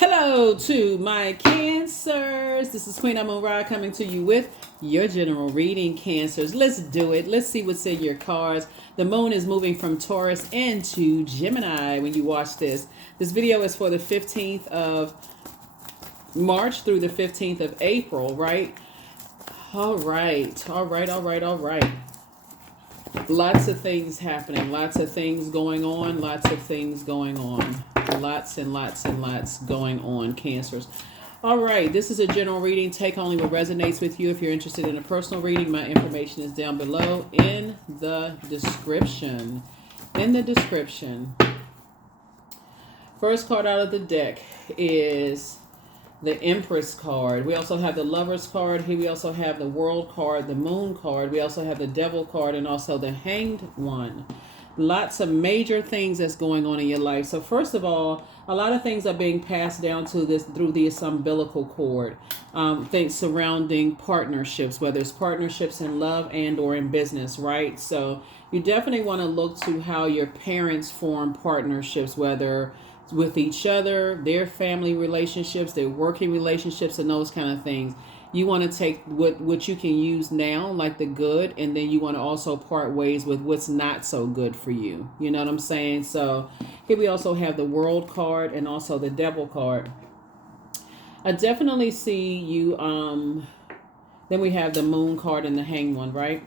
Hello to my Cancers. This is Queen Amun Ra coming to you with your general reading, Cancers. Let's do it. Let's see what's in your cards. The moon is moving from Taurus into Gemini when you watch this. This video is for the 15th of March through the 15th of April, right? All right. Lots of things happening. Lots of things going on. Lots and lots going on, Cancers. All right, this is a general reading. Take only what resonates with you. If you're interested in a personal reading, my information is down below in the description. First card out of the deck is the Empress card. We also have the Lovers card. Here we also have the World card, the Moon card. We also have the Devil card and also the Hanged one. Lots of major things that's going on in your life. So first of all, a lot of things are being passed down to this through this umbilical cord. Things surrounding partnerships, whether it's partnerships in love and or in business, right? So you definitely want to look to how your parents form partnerships, whether with each other, their family relationships, their working relationships, and those kind of things. You want to take what you can use now, like the good, and then you want to also part ways with what's not so good for you. You know what I'm saying? So here we also have the World card and also the Devil card. I definitely see you. Then we have the Moon card and the Hanged one, right?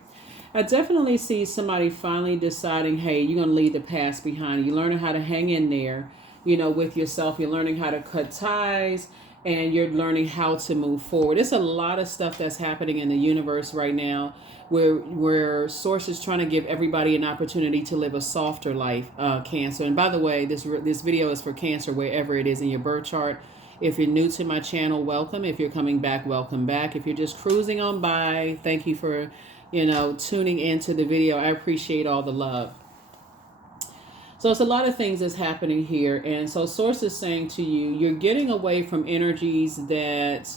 I definitely see somebody finally deciding, hey, you're going to leave the past behind. You're learning how to hang in there, with yourself. You're learning how to cut ties. And you're learning how to move forward. There's a lot of stuff that's happening in the universe right now where Source is trying to give everybody an opportunity to live a softer life, Cancer. And by the way, this video is for Cancer wherever it is in your birth chart. If you're new to my channel, welcome. If you're coming back, welcome back. If you're just cruising on by, thank you for, tuning into the video. I appreciate all the love. So it's a lot of things that's happening here. And so Source is saying to you, you're getting away from energies that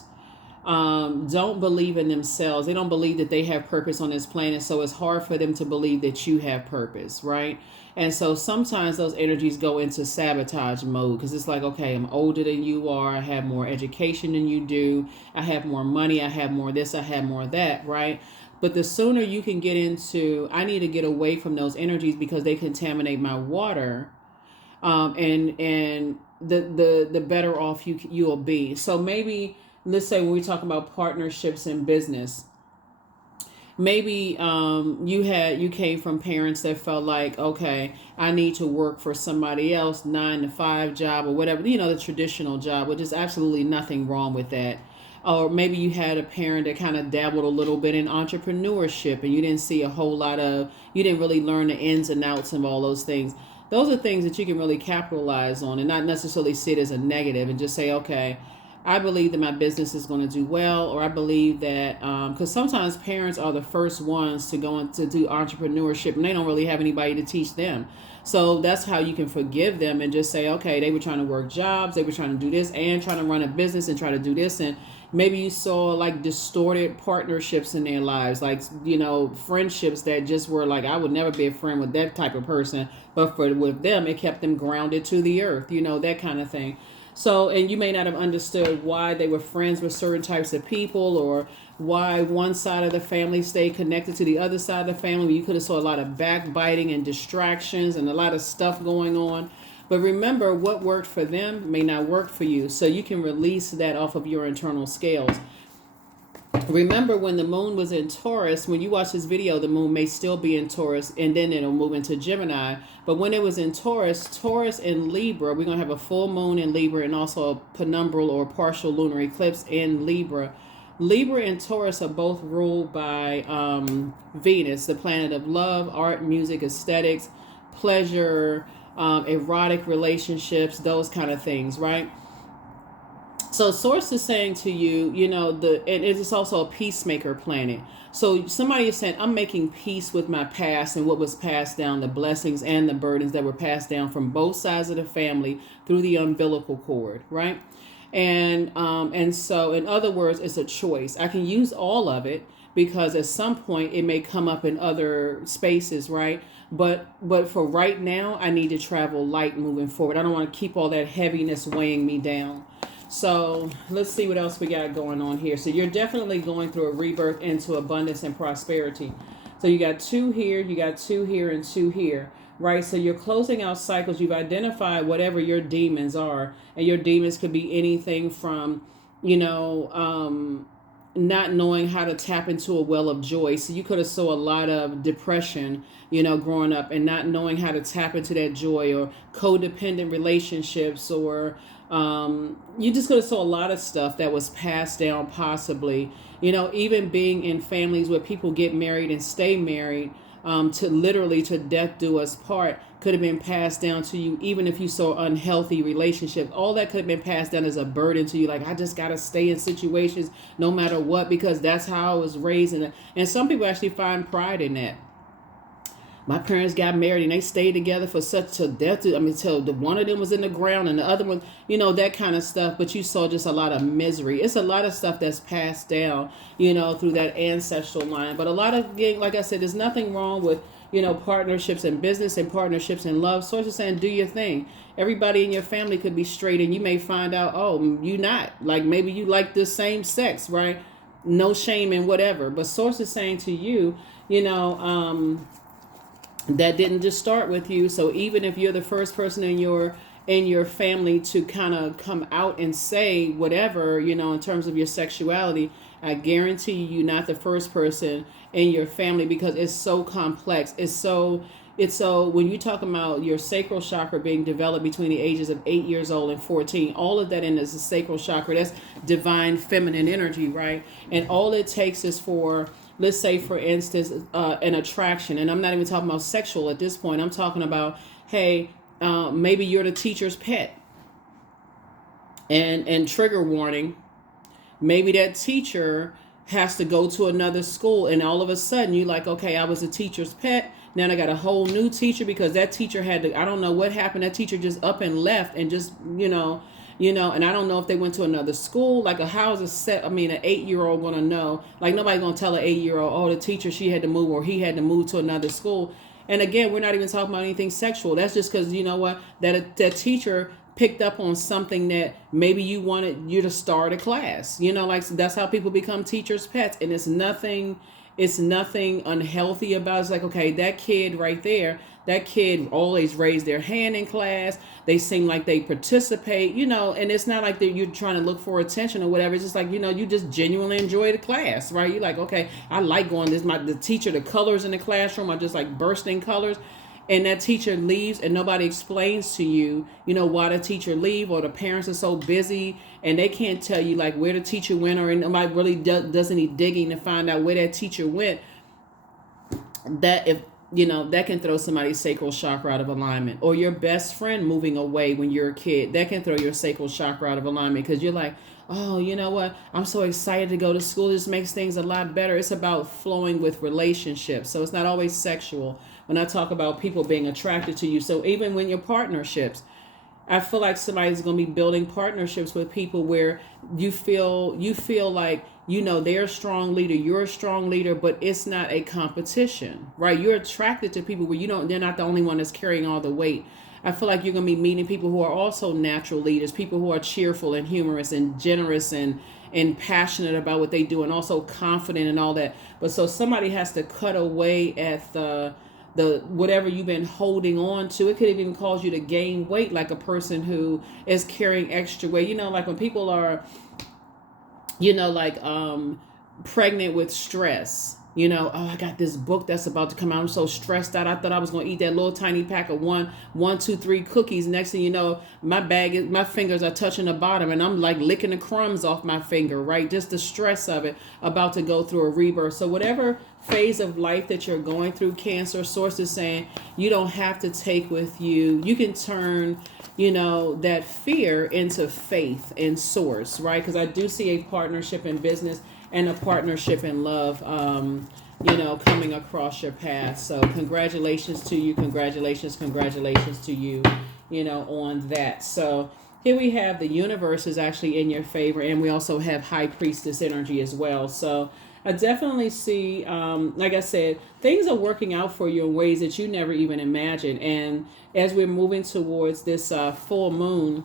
don't believe in themselves. They don't believe that they have purpose on this planet. So it's hard for them to believe that you have purpose, right? And so sometimes those energies go into sabotage mode because it's like, okay, I'm older than you are. I have more education than you do. I have more money. I have more this. I have more that, right? But the sooner you can get into, I need to get away from those energies because they contaminate my water, and the better off you'll be. So maybe, let's say when we talk about partnerships in business, maybe you came from parents that felt like, okay, I need to work for somebody else, 9-to-5 job or whatever, the traditional job, which is absolutely nothing wrong with that. Or maybe you had a parent that kind of dabbled a little bit in entrepreneurship and you didn't see a whole lot of, you didn't really learn the ins and outs of all those things. Those are things that you can really capitalize on and not necessarily see it as a negative and just say, okay, I believe that my business is going to do well, or I believe that, because sometimes parents are the first ones to go into do entrepreneurship and they don't really have anybody to teach them. So that's how you can forgive them and just say, okay, they were trying to work jobs, they were trying to do this and trying to run a business and try to do this. And maybe you saw like distorted partnerships in their lives, like, friendships that just were like, I would never be a friend with that type of person. But with them, it kept them grounded to the earth, that kind of thing. So, and you may not have understood why they were friends with certain types of people or why one side of the family stayed connected to the other side of the family. You could have saw a lot of backbiting and distractions and a lot of stuff going on. But remember, what worked for them may not work for you. So you can release that off of your internal scales. Remember when the moon was in Taurus, when you watch this video, the moon may still be in Taurus and then it'll move into Gemini. But when it was in Taurus and Libra, we're going to have a full moon in Libra and also a penumbral or partial lunar eclipse in Libra. Libra and Taurus are both ruled by Venus, the planet of love, art, music, aesthetics, pleasure, erotic relationships, those kind of things, right? So Source is saying to you, and it is also a peacemaker planet. So somebody is saying, I'm making peace with my past and what was passed down, the blessings and the burdens that were passed down from both sides of the family through the umbilical cord, right? And so in other words, it's a choice. I can use all of it because at some point it may come up in other spaces, right? But for right now, I need to travel light moving forward. I don't want to keep all that heaviness weighing me down. So let's see what else we got going on here. So you're definitely going through a rebirth into abundance and prosperity. So you got 2 here, you got 2 here, and 2 here, right? So you're closing out cycles. You've identified whatever your demons are, and your demons could be anything from, you know, not knowing how to tap into a well of joy. So you could have saw a lot of depression, you know, growing up, and not knowing how to tap into that joy, or codependent relationships, or you just could have saw a lot of stuff that was passed down, possibly, you know, even being in families where people get married and stay married, to literally to death do us part, could have been passed down to you. Even if you saw unhealthy relationships, all that could have been passed down as a burden to you. Like, I just got to stay in situations no matter what, because that's how I was raised. And some people actually find pride in that. My parents got married and they stayed together for such a death. I mean, till the one of them was in the ground and the other one, you know, that kind of stuff. But you saw just a lot of misery. It's a lot of stuff that's passed down, you know, through that ancestral line. But a lot of, like I said, there's nothing wrong with, you know, partnerships in business and partnerships in love. Source is saying, do your thing. Everybody in your family could be straight, and you may find out, oh, you not. Like, maybe you like the same sex, right? No shame in whatever. But Source is saying to you, you know, that didn't just start with you. So even if you're the first person in your family to kind of come out and say whatever, you know, in terms of your sexuality, I guarantee you're not the first person in your family, because it's so complex. It's so when you talk about your sacral chakra being developed between the ages of 8 years old and 14, all of that in is the sacral chakra. That's divine feminine energy, right? And all it takes is for, let's say, for instance, an attraction. And I'm not even talking about sexual at this point. I'm talking about, hey, maybe you're the teacher's pet. And trigger warning, maybe that teacher has to go to another school, and all of a sudden you're like, okay, I was a teacher's pet. Now I got a whole new teacher, because that teacher had to, I don't know what happened. That teacher just up and left, and just, you know, and I don't know if they went to another school. Like, how is a set? I mean, an 8-year-old gonna know? Like, nobody's gonna tell an 8-year-old, oh, the teacher, she had to move, or he had to move to another school. And again, we're not even talking about anything sexual. That's just because, you know what, that teacher picked up on something that maybe you wanted you to start a class. You know, like, that's how people become teachers' pets, and it's nothing unhealthy about it. It's like, okay, that kid right there, that kid always raised their hand in class. They seem like they participate, you know, and it's not like that you're trying to look for attention or whatever. It's just like, you know, you just genuinely enjoy the class, right? You're like, okay, I like going this. The teacher, the colors in the classroom are just like bursting colors. And that teacher leaves, and nobody explains to you, you know, why the teacher leave, or the parents are so busy and they can't tell you like where the teacher went, or nobody really does any digging to find out where that teacher went. That, if you know, that can throw somebody's sacral chakra out of alignment. Or your best friend moving away when you're a kid, that can throw your sacral chakra out of alignment, because you're like, oh, you know what, I'm so excited to go to school. This makes things a lot better. It's about flowing with relationships. So it's not always sexual when I talk about people being attracted to you. So even when your partnerships, I feel like somebody's going to be building partnerships with people where you feel like, you know, they're a strong leader, you're a strong leader, but it's not a competition, right? You're attracted to people where they're not the only one that's carrying all the weight. I feel like you're going to be meeting people who are also natural leaders, people who are cheerful and humorous and generous and passionate about what they do, and also confident and all that. But so somebody has to cut away at the whatever you've been holding on to. It could even cause you to gain weight, like a person who is carrying extra weight. You know, like when people are, you know, like pregnant with stress. You know, oh, I got this book that's about to come out. I'm so stressed out. I thought I was going to eat that little tiny pack of one, two, three cookies. Next thing you know, my fingers are touching the bottom, and I'm like licking the crumbs off my finger, right? Just the stress of it, about to go through a rebirth. So whatever phase of life that you're going through, Cancer, Source is saying you don't have to take with you. You can turn, you know, that fear into faith in Source, right? Because I do see a partnership in business and a partnership in love, you know, coming across your path. So congratulations to you. Congratulations to you, you know, on that. So here we have the universe is actually in your favor. And we also have High Priestess energy as well. So I definitely see, like I said, things are working out for you in ways that you never even imagined. And as we're moving towards this full moon,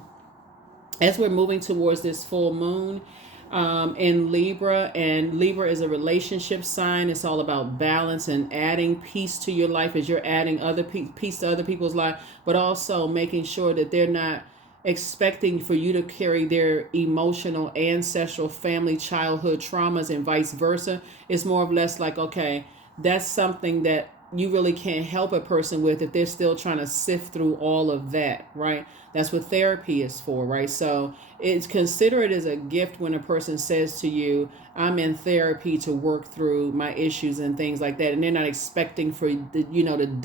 as we're moving towards this full moon in Libra, and Libra is a relationship sign. It's all about balance and adding peace to your life as you're adding other peace to other people's life, but also making sure that they're not expecting for you to carry their emotional, ancestral, family, childhood traumas and vice versa. It's more or less like, okay, that's something that you really can't help a person with if they're still trying to sift through all of that, right? That's what therapy is for, right? So it's consider it as a gift when a person says to you, I'm in therapy to work through my issues and things like that. And they're not expecting for to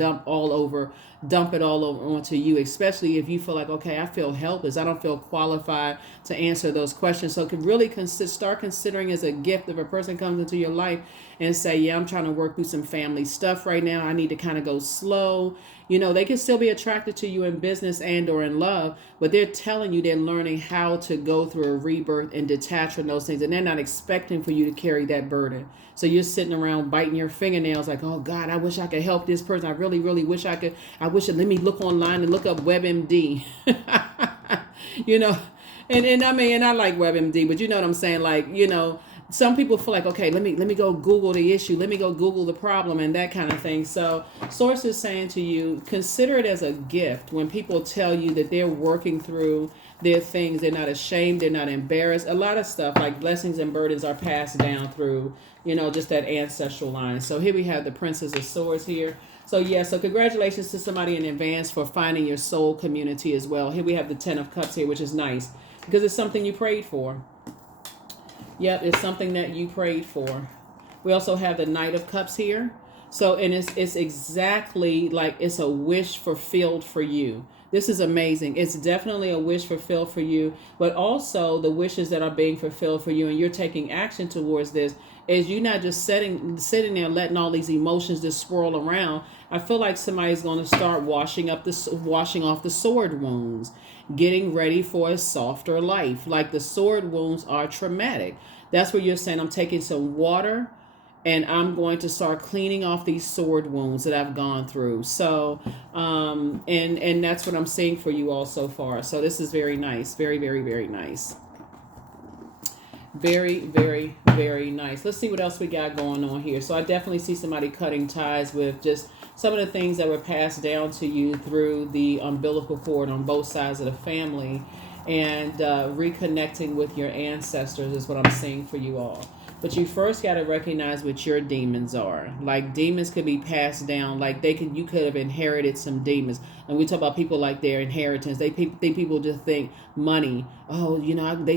dump it all over onto you, especially if you feel like, okay, I feel helpless. I don't feel qualified to answer those questions. So it can really start considering as a gift if a person comes into your life and say, yeah, I'm trying to work through some family stuff right now. I need to kind of go slow. They can still be attracted to you in business and or in love, but they're telling you they're learning how to go through a rebirth and detach from those things. And they're not expecting for you to carry that burden. So you're sitting around biting your fingernails like, oh God, I wish I could help this person. I really, really wish I could. Let me look online and look up WebMD. And I mean, and I like WebMD, but you know what I'm saying? Like, some people feel like, okay, let me go Google the issue. Let me go Google the problem and that kind of thing. So Source is saying to you, consider it as a gift when people tell you that they're working through their things. They're not ashamed. They're not embarrassed. A lot of stuff like blessings and burdens are passed down through, just that ancestral line. So here we have the Princess of Swords here. So so congratulations to somebody in advance for finding your soul community as well. Here we have the Ten of Cups here, which is nice because it's something you prayed for. Yep, it's something that you prayed for. We also have the Knight of Cups here. So, and it's exactly like it's a wish fulfilled for you. This is amazing. It's definitely a wish fulfilled for you, but also the wishes that are being fulfilled for you and you're taking action towards this is you not just sitting there letting all these emotions just swirl around. I feel like somebody's going to start washing off the sword wounds, getting ready for a softer life. Like the sword wounds are traumatic. That's where you're saying, I'm taking some water and I'm going to start cleaning off these sword wounds that I've gone through. So, and that's what I'm seeing for you all so far. So this is very nice. Very, very, very nice. Very, very, very nice. Let's see what else we got going on here. So I definitely see somebody cutting ties with just some of the things that were passed down to you through the umbilical cord on both sides of the family, and reconnecting with your ancestors is what I'm seeing for you all. But you first got to recognize what your demons are. Like demons could be passed down. Like you could have inherited some demons. And we talk about people like their inheritance. They think people just think money. Oh, they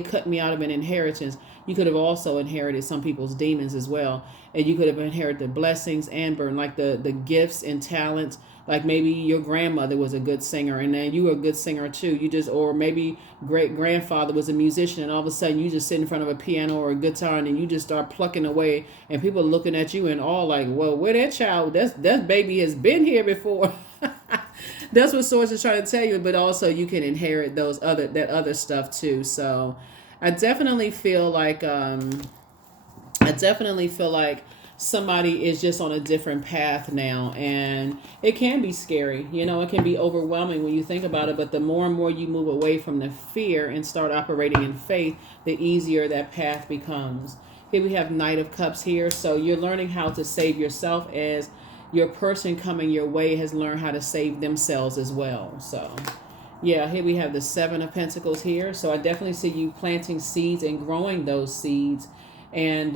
cut me out of an inheritance. You could have also inherited some people's demons as well. And you could have inherited blessings and burden, like the gifts and talents. Like maybe your grandmother was a good singer and then you were a good singer too. Or maybe great grandfather was a musician and all of a sudden you just sit in front of a piano or a guitar and then you just start plucking away and people are looking at you and all like, well, where that child, that baby has been here before. That's what Source is trying to tell you, but also you can inherit that other stuff too. So I definitely feel like somebody is just on a different path now, and it can be scary. It can be overwhelming when you think about it, but the more and more you move away from the fear and start operating in faith, the easier that path becomes. Here we have Knight of Cups here. So you're learning how to save yourself as your person coming your way has learned how to save themselves as well. So yeah, here we have the Seven of Pentacles here. So I definitely see you planting seeds and growing those seeds and,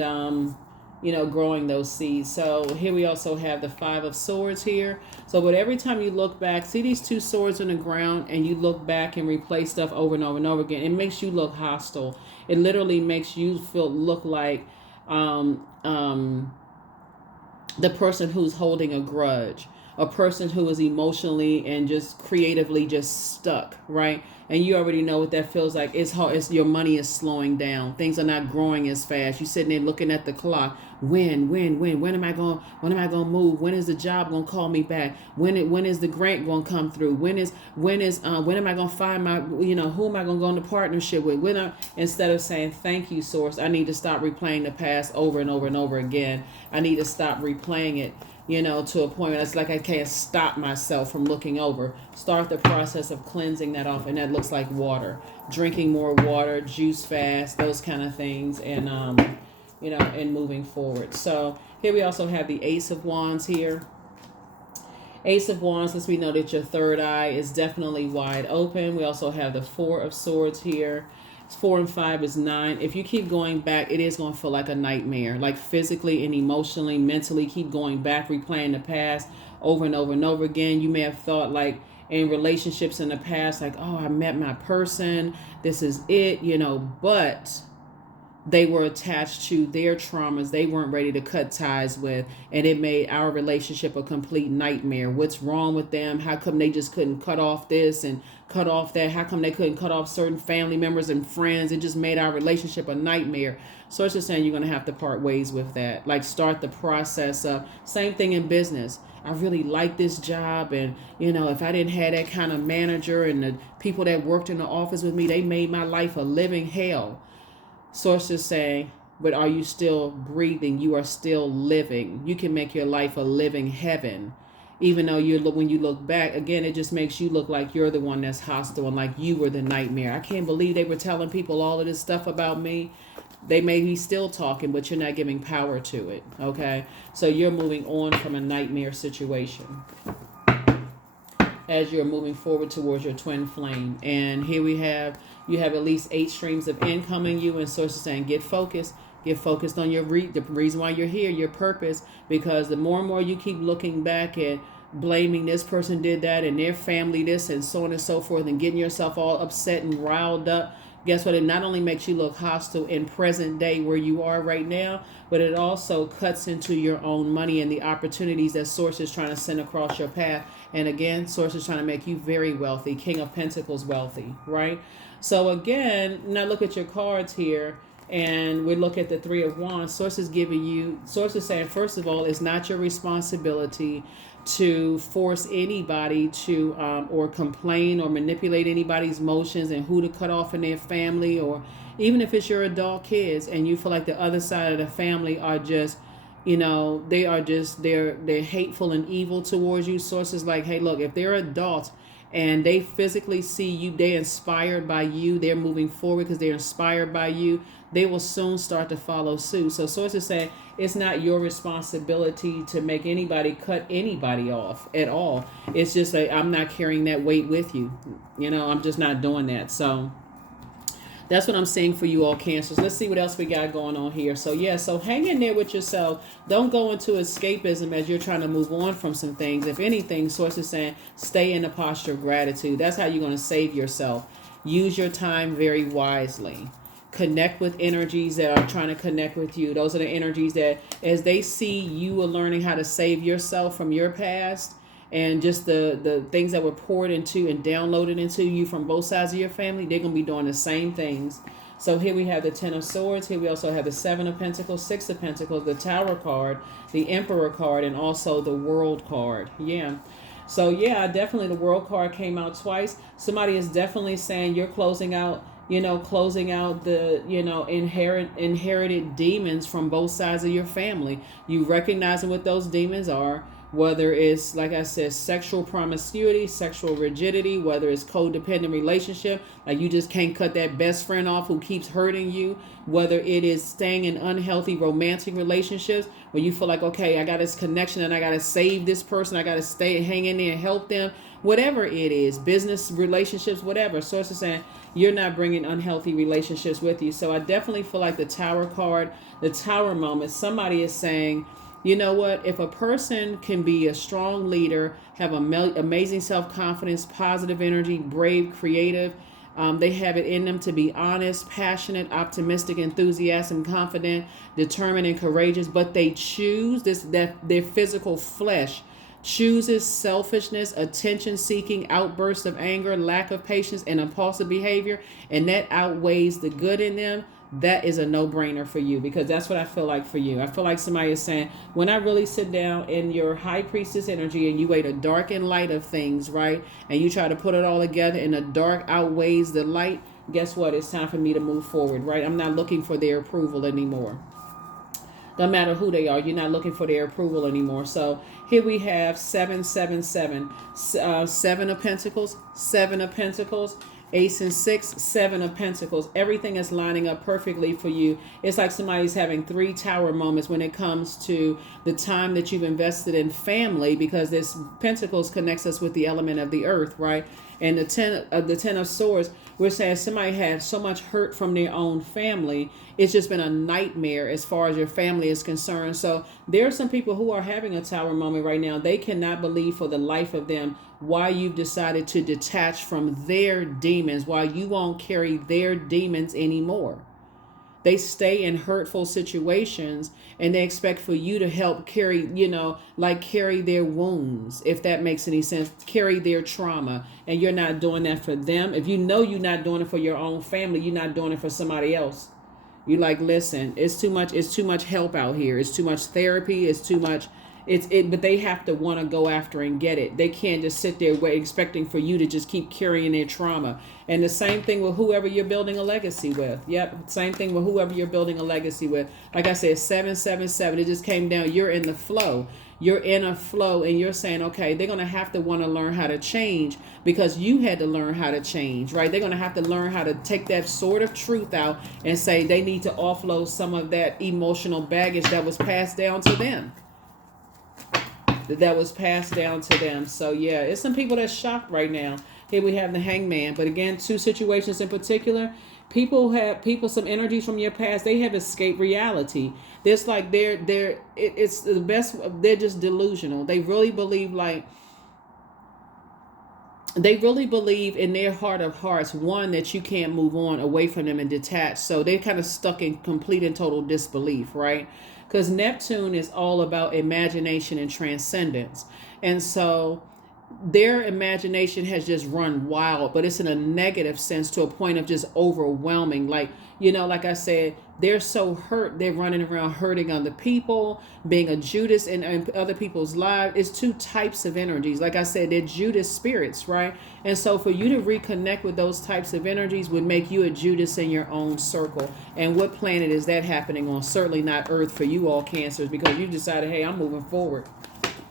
growing those seeds. So here we also have the Five of Swords here. So, but every time you look back, see these two swords on the ground and you look back and replay stuff over and over and over again, it makes you look hostile. It literally makes you look like, the person who's holding a grudge, a person who is emotionally and just creatively just stuck, right? And you already know what that feels like. It's hard. Your money is slowing down. Things are not growing as fast. You're sitting there looking at the clock. When am I going to move? When is the job going to call me back? When is the grant going to come through? When am I going to find my, who am I going to go into partnership with? Instead of saying, thank you, Source, I need to stop replaying the past over and over and over again. I need to stop replaying it. to a point where it's like I can't stop myself from looking over. Start the process of cleansing that off, and that looks like water. Drinking more water, juice fast, those kind of things, and and moving forward. So here we also have the Ace of Wands here. Ace of Wands lets me know that your third eye is definitely wide open. We also have the Four of Swords here. 4 and 5 is 9. If you keep going back, it is going to feel like a nightmare. Like physically and emotionally, mentally, keep going back, replaying the past over and over and over again. You may have thought like in relationships in the past, like, oh, I met my person. This is it, but they were attached to their traumas they weren't ready to cut ties with, and it made our relationship a complete nightmare. What's wrong with them? How come they just couldn't cut off this and cut off that? How come they couldn't cut off certain family members and friends? It just made our relationship a nightmare. So it's just saying you're going to have to part ways with that. Like start the process of, same thing in business. I really like this job, and if I didn't have that kind of manager and the people that worked in the office with me, they made my life a living hell. Source is saying, but are you still breathing? You are still living. You can make your life a living heaven. Even though when you look back, again, it just makes you look like you're the one that's hostile and like you were the nightmare. I can't believe they were telling people all of this stuff about me. They may be still talking, but you're not giving power to it. Okay? So you're moving on from a nightmare situation as you're moving forward towards your twin flame. And here you have at least 8 streams of income in you, and sources saying get focused on the reason why you're here, your purpose, because the more and more you keep looking back at blaming this person did that and their family this and so on and so forth, and getting yourself all upset and riled up, guess what? It not only makes you look hostile in present day where you are right now, but it also cuts into your own money and the opportunities that Source is trying to send across your path. And again, Source is trying to make you very wealthy, King of Pentacles wealthy, right? So again, now look at your cards here, and we look at the Three of Wands. Source is saying, first of all, it's not your responsibility to force anybody to or complain or manipulate anybody's emotions and who to cut off in their family, or even if it's your adult kids and you feel like the other side of the family are just they're hateful and evil towards you. Sources like, hey, look, if they're adults and they physically see you, they're inspired by you, they're moving forward because they're inspired by you, they will soon start to follow suit. So sources say it's not your responsibility to make anybody cut anybody off at all. It's just like, I'm not carrying that weight with you. I'm just not doing that. So that's what I'm saying for you all, Cancers. Let's see what else we got going on here. So so hang in there with yourself. Don't go into escapism as you're trying to move on from some things. If anything, Source is saying stay in the posture of gratitude. That's how you're going to save yourself. Use your time very wisely. Connect with energies that are trying to connect with you. Those are the energies that, as they see you are learning how to save yourself from your past, and just the things that were poured into and downloaded into you from both sides of your family, they're going to be doing the same things. So here we have the Ten of Swords. Here we also have the Seven of Pentacles, Six of Pentacles, the Tower card, the Emperor card, and also the World card. So definitely the World card came out twice. Somebody is definitely saying you're closing out the inherited demons from both sides of your family. You recognizing what those demons are, whether it's, like I said, sexual promiscuity, sexual rigidity, whether it's codependent relationship, like you just can't cut that best friend off who keeps hurting you, whether it is staying in unhealthy romantic relationships where you feel like, okay, I got this connection and I got to save this person, I got to stay and hang in there and help them, whatever it is, business relationships, whatever. Source is saying you're not bringing unhealthy relationships with you. So I definitely feel like the Tower card, the Tower moment, somebody is saying, you know what? If a person can be a strong leader, have amazing self-confidence, positive energy, brave, creative, they have it in them to be honest, passionate, optimistic, enthusiastic, confident, determined, and courageous, but they choose that their physical flesh chooses selfishness, attention-seeking, outbursts of anger, lack of patience, and impulsive behavior, and that outweighs the good in them, that is a no-brainer for you, because that's what I feel like for you. I feel like somebody is saying, when I really sit down in your High Priestess energy and you weigh the dark and light of things, right, and you try to put it all together and the dark outweighs the light, guess what? It's time for me to move forward, right? I'm not looking for their approval anymore. No matter who they are, you're not looking for their approval anymore. So here we have 777, 7 of Pentacles, 7 of Pentacles, Ace and 6, 7 of Pentacles. Everything is lining up perfectly for you. It's like somebody's having 3 tower moments when it comes to the time that you've invested in family, because this Pentacles connects us with the element of the earth, right? And the 10 of Swords, we're saying somebody had so much hurt from their own family. It's just been a nightmare as far as your family is concerned. So there are some people who are having a tower moment right now. They cannot believe for the life of them why you've decided to detach from their demons, why you won't carry their demons anymore. They stay in hurtful situations and they expect for you to help carry, like carry their wounds, if that makes any sense, carry their trauma. And you're not doing that for them. If you know you're not doing it for your own family, you're not doing it for somebody else. You're like, listen, it's too much help out here. It's too much therapy. It's too much. But they have to want to go after and get it. They can't just sit there expecting for you to just keep carrying their trauma. And the same thing with whoever you're building a legacy with. Yep, same thing with whoever you're building a legacy with. Like I said, 777. It just came down. You're in the flow. You're in a flow, and you're saying, okay, they're going to have to want to learn how to change because you had to learn how to change, right? They're going to have to learn how to take that sword of truth out and say they need to offload some of that emotional baggage that was passed down to them. So yeah, it's some people that's shocked right now. Here we have the Hangman, but again, 2 situations in particular. Some energies from your past. They have escaped reality. It's like it's the best. They're just delusional. They really believe in their heart of hearts, one, that you can't move on away from them and detach. So they're kind of stuck in complete and total disbelief, right? Because Neptune is all about imagination and transcendence. And so their imagination has just run wild, but it's in a negative sense to a point of just overwhelming. Like I said, they're so hurt. They're running around hurting other people, being a Judas in other people's lives. It's 2 types of energies. Like I said, they're Judas spirits, right? And so for you to reconnect with those types of energies would make you a Judas in your own circle. And what planet is that happening on? Certainly not Earth for you all Cancers, because you decided, hey, I'm moving forward.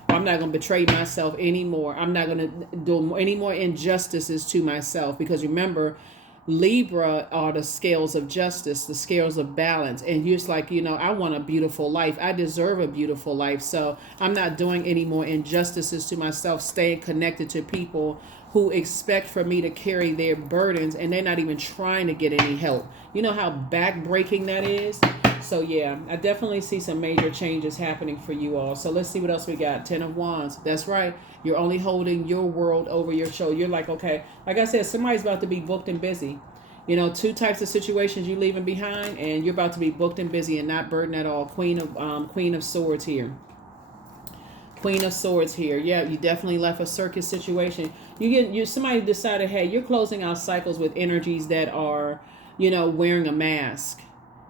I'm not going to betray myself anymore. I'm not going to do any more injustices to myself, because remember, Libra are the scales of justice, the scales of balance. And you're just like, I want a beautiful life. I deserve a beautiful life. So I'm not doing any more injustices to myself, staying connected to people who expect for me to carry their burdens and they're not even trying to get any help. You know how backbreaking that is? So yeah, I definitely see some major changes happening for you all. So let's see what else we got. 10 of Wands. That's right. You're only holding your world over your shoulder. You're like, okay, like I said, somebody's about to be booked and busy. 2 types of situations you're leaving behind, and you're about to be booked and busy and not burdened at all. Queen of Swords here. Queen of Swords here. Yeah, you definitely left a circus situation. Somebody decided, hey, you're closing out cycles with energies that are, wearing a mask.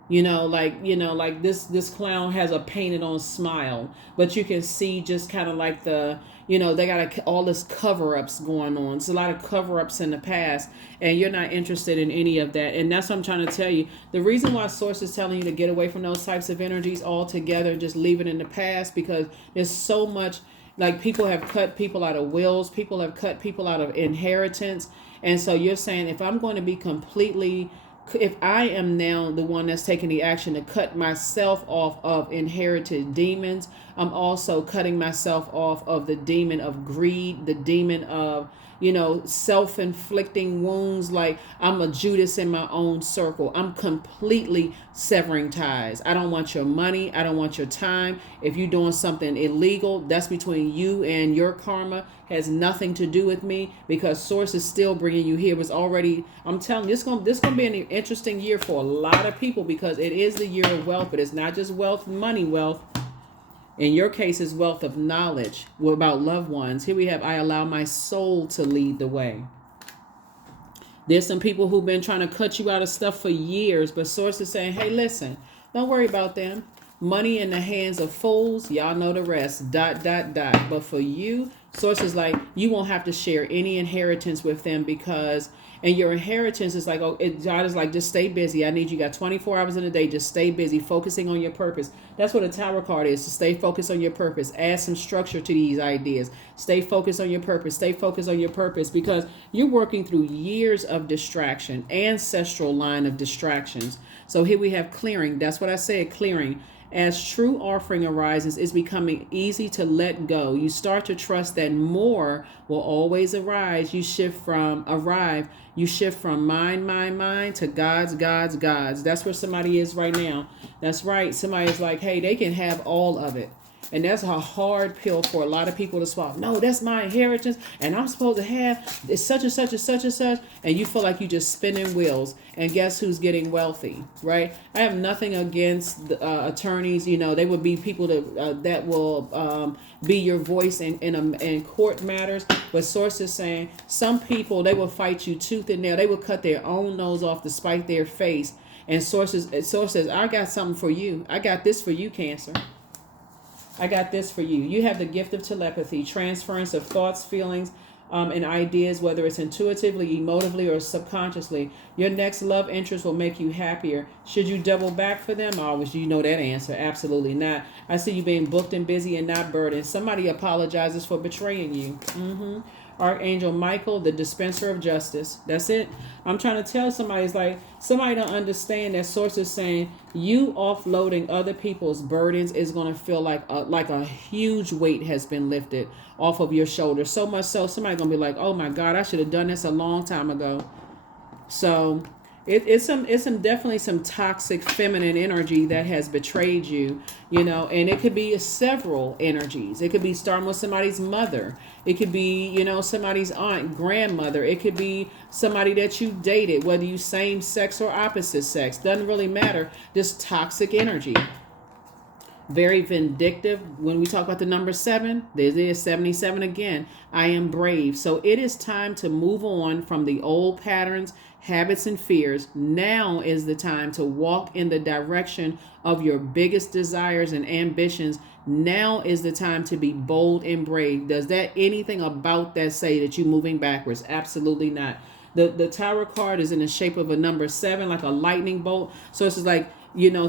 Like this clown has a painted on smile, but you can see just kind of like they got all this cover-ups going on. It's a lot of cover-ups in the past, and you're not interested in any of that. And that's what I'm trying to tell you. The reason why Source is telling you to get away from those types of energies altogether, just leave it in the past, because there's so much, like, people have cut people out of wills, people have cut people out of inheritance. And so you're saying, if I am now the one that's taking the action to cut myself off of inherited demons, I'm also cutting myself off of the demon of greed, the demon of, self-inflicting wounds. Like, I'm a Judas in my own circle. I'm completely severing ties. I don't want your money. I don't want your time. If you're doing something illegal, that's between you and your karma. Has nothing to do with me, because Source is still bringing you here. It was already, I'm telling you, this gonna be an interesting year for a lot of people, because it is the year of wealth, but it's not just wealth, money wealth. In your case, it's wealth of knowledge. What about loved ones? Here we have, I allow my soul to lead the way. There's some people who've been trying to cut you out of stuff for years, but Source is saying, hey, listen, don't worry about them. Money in the hands of fools, y'all know the rest, ... But for you, Source is like, you won't have to share any inheritance with them, because And your inheritance is like, oh, God is like, just stay busy. I need you got 24 hours in a day. Just stay busy, focusing on your purpose. That's what a tower card is, to stay focused on your purpose. Add some structure to these ideas. Stay focused on your purpose. Stay focused on your purpose, because you're working through years of distraction, ancestral line of distractions. So here we have clearing. That's what I said, clearing. As true offering arises, it's becoming easy to let go. You start to trust that more will always arise. You shift from mine to God's. That's where somebody is right now. That's right. Somebody is like, hey, they can have all of it. And that's a hard pill for a lot of people to swallow. No, that's my inheritance, and I'm supposed to have it's such and such and such and such. And you feel like you just spinning wheels. And guess who's getting wealthy, right? I have nothing against attorneys. They would be people that will be your voice in court matters. But sources saying some people, they will fight you tooth and nail. They will cut their own nose off to spite their face. And source says, I got something for you. I got this for you, Cancer. I got this for you. You have the gift of telepathy, transference of thoughts, feelings, and ideas, whether it's intuitively, emotively, or subconsciously. Your next love interest will make you happier. Should you double back for them? Always, you know that answer. Absolutely not. I see you being booked and busy and not burdened. Somebody apologizes for betraying you. Archangel Michael, the dispenser of justice. That's it. I'm trying to tell somebody, it's like somebody don't understand that source is saying you offloading other people's burdens is going to feel like a huge weight has been lifted off of your shoulders. So much so, somebody going to be like, oh my God, I should have done this a long time ago. So it's definitely some toxic feminine energy that has betrayed you, and it could be several energies. It could be starting with somebody's mother. It could be, somebody's aunt, grandmother. It could be somebody that you dated, whether you same sex or opposite sex. Doesn't really matter. Just toxic energy. Very vindictive. When we talk about the number 7, there is 77 again. I am brave. So it is time to move on from the old patterns, habits, and fears. Now is the time to walk in the direction of your biggest desires and ambitions. Now is the time to be bold and brave. Does that anything about that say that you're moving backwards? Absolutely not. The Tower card is in the shape of a number 7, like a lightning bolt. So it's just like,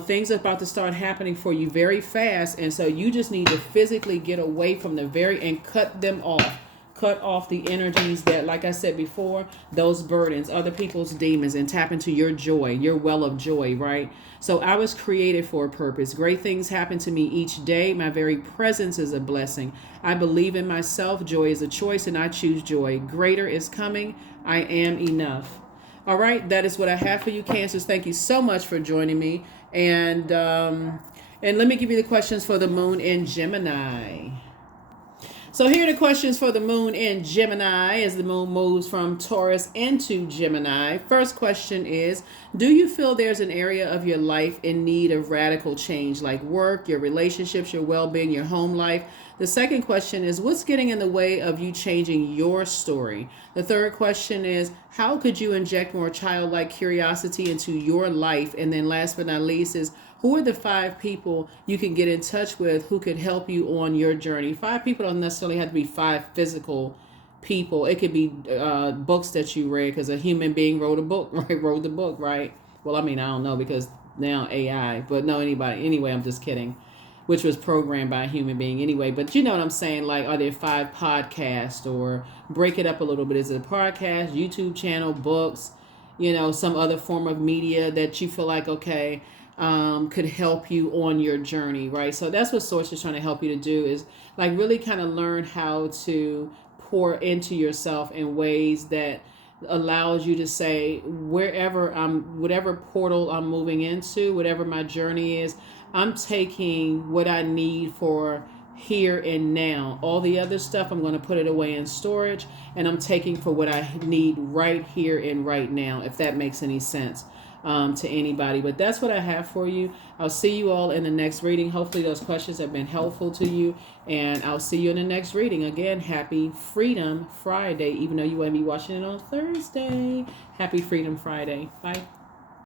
things are about to start happening for you very fast. And so you just need to physically get away from and cut them off. Cut off the energies that, like I said before, those burdens, other people's demons, and tap into your joy, your well of joy, right? So I was created for a purpose. Great things happen to me each day. My very presence is a blessing. I believe in myself. Joy is a choice, and I choose joy. Greater is coming. I am enough. All right, that is what I have for you, Cancers. Thank you so much for joining me. And let me give you the questions for the moon in Gemini. So here are the questions for the moon in Gemini as the moon moves from Taurus into Gemini. First question is, do you feel there's an area of your life in need of radical change, like work, your relationships, your well-being, your home life? The second question is, what's getting in the way of you changing your story? The third question is, how could you inject more childlike curiosity into your life? And then last but not least is, who are the 5 people you can get in touch with who could help you on your journey? 5 people don't necessarily have to be 5 physical people. It could be books that you read, because a human being wrote a book, right? Wrote the book, right? Well, I mean, I don't know, because now AI, but no, anybody. Anyway, I'm just kidding. Which was programmed by a human being anyway. But you know what I'm saying? Like, are there 5 podcasts, or break it up a little bit? Is it a podcast, YouTube channel, books, some other form of media that you feel like, okay, could help you on your journey, right? So that's what Source is trying to help you to do, is like really kind of learn how to pour into yourself in ways that allows you to say, whatever portal I'm moving into, whatever my journey is, I'm taking what I need for here and now. All the other stuff, I'm going to put it away in storage, and I'm taking for what I need right here and right now, if that makes any sense to anybody. But that's what I have for you. I'll see you all in the next reading. Hopefully those questions have been helpful to you, and I'll see you in the next reading. Again, happy Freedom Friday, even though you want to be watching it on Thursday. Happy Freedom Friday. Bye.